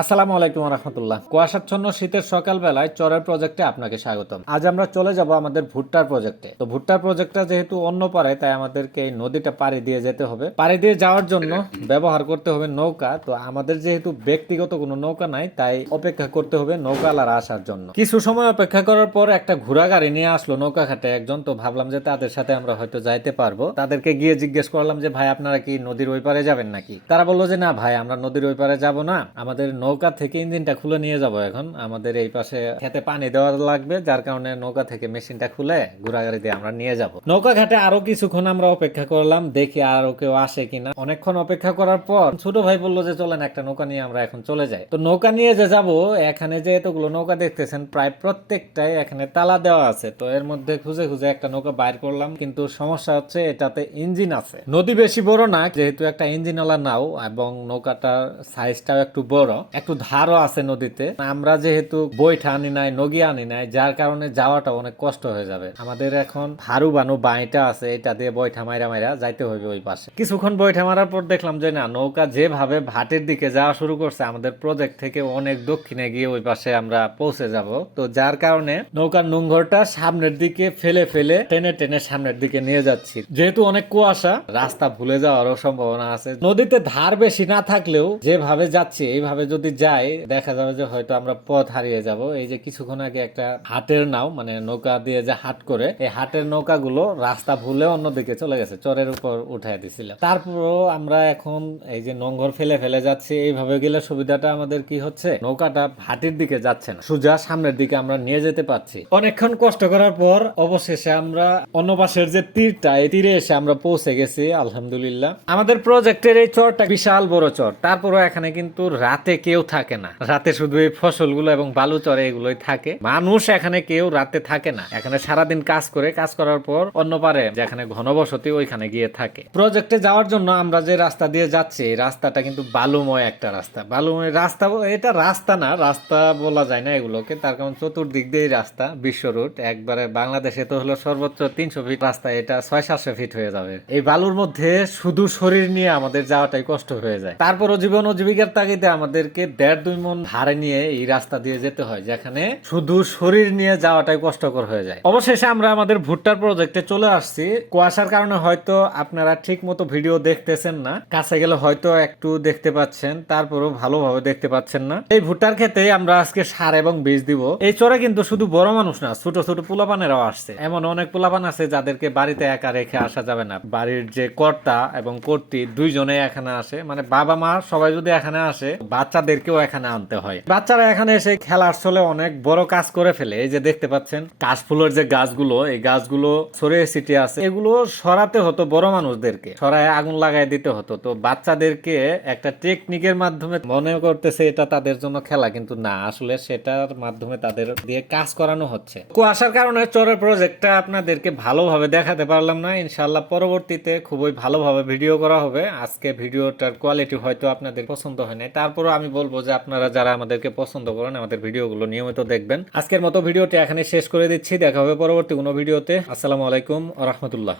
আসসালামু আলাইকুম রহমতুল্লাহ কুয়াশাচ্ছন্ন শীতের সকালবেলায় চরের প্রজেক্টে আপনাকে স্বাগতম। আজ আমরা চলে যাব আমাদের ভুট্টার প্রজেক্টে। তো ভুট্টার প্রজেক্টটা যেহেতু অন্য পারে তাই আমাদেরকে এই নদীটা পাড়ি দিয়ে যেতে হবে। পাড়ি দিয়ে যাওয়ার জন্য ব্যবহার করতে হবে নৌকা। তো আমাদের যেহেতু ব্যক্তিগত কোনো নৌকা নাই, তাই অপেক্ষা করতে হবে নৌকালারা আসার জন্য। কিছু সময় অপেক্ষা করার পর একটা ঘোড়া গাড়ি নিয়ে আসলো নৌকা ঘাটে একজন। তো ভাবলাম যে তাদের সাথে আমরা হয়তো যাইতে পারব। তাদেরকে গিয়ে জিজ্ঞেস করলাম যে, ভাই, আপনারা কি নদীর ওই পারে যাবেন নাকি? তারা বলল যে, না ভাই, আমরা নদীর ওই পারে যাব না। আমাদের নৌকা থেকে ইঞ্জিনটা খুলে নিয়ে যাব এখন। আমাদের এই পাশে খেতে পানি দেওয়া লাগবে, যার কারণে নৌকা থেকে মেশিনটা খুলে ঘোড়াগাড়ি দিয়ে আমরা নিয়ে যাব। নৌকা ঘাটে আরও কিছুক্ষণ আমরা অপেক্ষা করলাম, দেখি আরও কেউ আসে কিনা। অনেকক্ষণ অপেক্ষা করার পর ছোট ভাই বলল যে, চলেন, একটা নৌকা নিয়ে আমরা এখন চলে যাই। তো নৌকা নিয়ে যে যাব, এখানে যে এতগুলো নৌকা দেখতেছেন, প্রায় প্রত্যেকটাই এখানে তালা দেওয়া আছে। তো এর মধ্যে খুঁজে খুঁজে একটা নৌকা বাইর করলাম, কিন্তু সমস্যা হচ্ছে এটাতে ইঞ্জিন আছে। নদী বেশি বড় না, যেহেতু একটা ইঞ্জিনওয়ালা নাও, এবং নৌকাটার সাইজটাও একটু বড়। একটু ধারও আছে নদীতে। আমরা যেহেতু বইটা আনি নাই নগিয়া আনি নাই, যার কারণে যাওয়াটা অনেক কষ্ট হয়ে যাবে। আমাদের এখন হারু বানু বাইটা আছে, এটা দিয়ে বইটা মাইরা মাইরা যাইতে হবে ওই পাশে। কিছুক্ষণ বইটা মারার পর দেখলাম যে না, নৌকা যেভাবে ভাটের দিকে যাওয়া শুরু করছে, আমাদের প্রজেক্ট থেকে অনেক দক্ষিণে গিয়ে ওই পাশে আমরা পৌঁছে যাব। তো যার কারণে নৌকার নোংরটা সামনের দিকে ফেলে ফেলে টেনে টেনে সামনের দিকে নিয়ে যাচ্ছি। যেহেতু অনেক কুয়াশা, রাস্তা ভুলে যাওয়ারও সম্ভাবনা আছে। নদীতে ধার বেশি না থাকলেও যেভাবে যাচ্ছি, এইভাবে যদি যাই, দেখা যাবে যে হয়তো আমরা পথ হারিয়ে যাব। এই যে কিছুক্ষণ আগে একটা হাটের নাও মানে নৌকা দিয়ে যে হাট করে, এই হাটের নৌকাগুলো রাস্তা ভুলে অন্যদিকে চলে গেছে, চরের উপর উঠাই দিছিল তারপরও আমরা এখন এই যে নোংর ফেলে ফেলে যাচ্ছি, এইভাবে গেলে সুবিধাটা আমাদের কি হচ্ছে? নৌকাটা ভাটির দিকে যাচ্ছে না। সোজা সামনের দিকে আমরা নিয়ে যেতে পারছি। অনেকক্ষণ কষ্ট করার পর অবশেষে আমরা অন্য পাশের যে তীরটা, এই তীরে এসে আমরা পৌঁছে গেছি, আলহামদুলিল্লাহ। আমাদের প্রজেক্টের এই চরটা বিশাল বড় চর। তারপরও এখানে কিন্তু রাতে কেউ থাকে না। রাতে শুধু এই ফসলগুলো এবং বালু চরে এগুলোই থাকে। মানুষ এখানে কেউ রাতে থাকে না। এখানে সারাদিন কাজ করে, কাজ করার পর অন্য পারে যেখানে ঘনবসতি ওইখানে গিয়ে থাকে। প্রজেক্টে যাওয়ার জন্য আমরা যে রাস্তা দিয়ে যাচ্ছি, এই রাস্তাটা কিন্তু বালুময় একটা রাস্তা। বালুময় রাস্তা এটা রাস্তা না, রাস্তা বলা যায় না এগুলোকে। তার কারণ চতুর্দিক দিয়ে রাস্তা, বিশ্ব রুট। একবারে বাংলাদেশে তো হলো সর্বোচ্চ তিনশো ফিট রাস্তা, এটা ছয় সাতশো ফিট হয়ে যাবে। এই বালুর মধ্যে শুধু শরীর নিয়ে আমাদের যাওয়াটাই কষ্ট হয়ে যায়। তারপরও জীবন ও জীবিকার তাগিদে আমাদেরকে দেড় দুই মন ভাড়ে নিয়ে এই রাস্তা দিয়ে যেতে হয়, যেখানে শুধু শরীর নিয়ে যাওয়াটাই কষ্টকর হয়ে যায়। অবশেষে আমরা আমাদের ভুট্টার প্রজেক্টে চলে আসছি। কুয়াশার কারণে হয়তো আপনারা ঠিক মতো ভিডিও দেখতেছেন না। কাছে গেলে হয়তো একটু দেখতে পাচ্ছেন, তারপরও ভালোভাবে দেখতে পাচ্ছেন না। এই ভুট্টার খেতে আমরা আজকে সার এবং বীজ দিব। এই চরে কিন্তু শুধু বড় মানুষ না, ছোট ছোট পোলাপানেরাও আসছে। এমন অনেক পোলাপান আছে যাদেরকে বাড়িতে একা রেখে আসা যাবে না। বাড়ির যে কর্তা এবং কর্তি দুইজনে এখানে আসে। মানে বাবা মা সবাই যদি এখানে আসে বাচ্চাদেরকেও এখানে আনতে হয়। বাচ্চারা এখানে এসে খেলার ছলে অনেক বড় কাজ করে ফেলে। এই যে দেখতে পাচ্ছেন, কাশফুলের যে গাছগুলো, এই গাছগুলো ছড়িয়ে ছিটিয়ে আছে। এগুলো সরাতে হতো বড় মানুষদেরকে, সরায় আগুন লাগাই দিতে হতো। তো বাচ্চাদেরকে একটা টেকনিকের মাধ্যমে মনে করতেছে এটা তাদের জন্য খেলা, কিন্তু না, আসলে সেটার মাধ্যমে তাদের দিয়ে কাজ করানো হচ্ছে। কুয়াশার কারণে চরের প্রজেক্টটা আপনাদেরকে ভালোভাবে দেখাতে পারলাম না। ইনশাল্লাহ পরবর্তীতে খুবই ভালোভাবে ভিডিও করা হবে। আজকে ভিডিওটার কোয়ালিটি হয়তো আপনাদের পছন্দ হয় নাই। তারপরও আমি বলব যে আপনারা যারা আমাদেরকে পছন্দ করেন আমাদের ভিডিওগুলো নিয়মিত দেখবেন। আজকের মতো ভিডিওটি এখানে শেষ করে দিচ্ছি। দেখা হবে পরবর্তী কোনো ভিডিওতে। আসসালামু আলাইকুম রহমতুল্লাহ।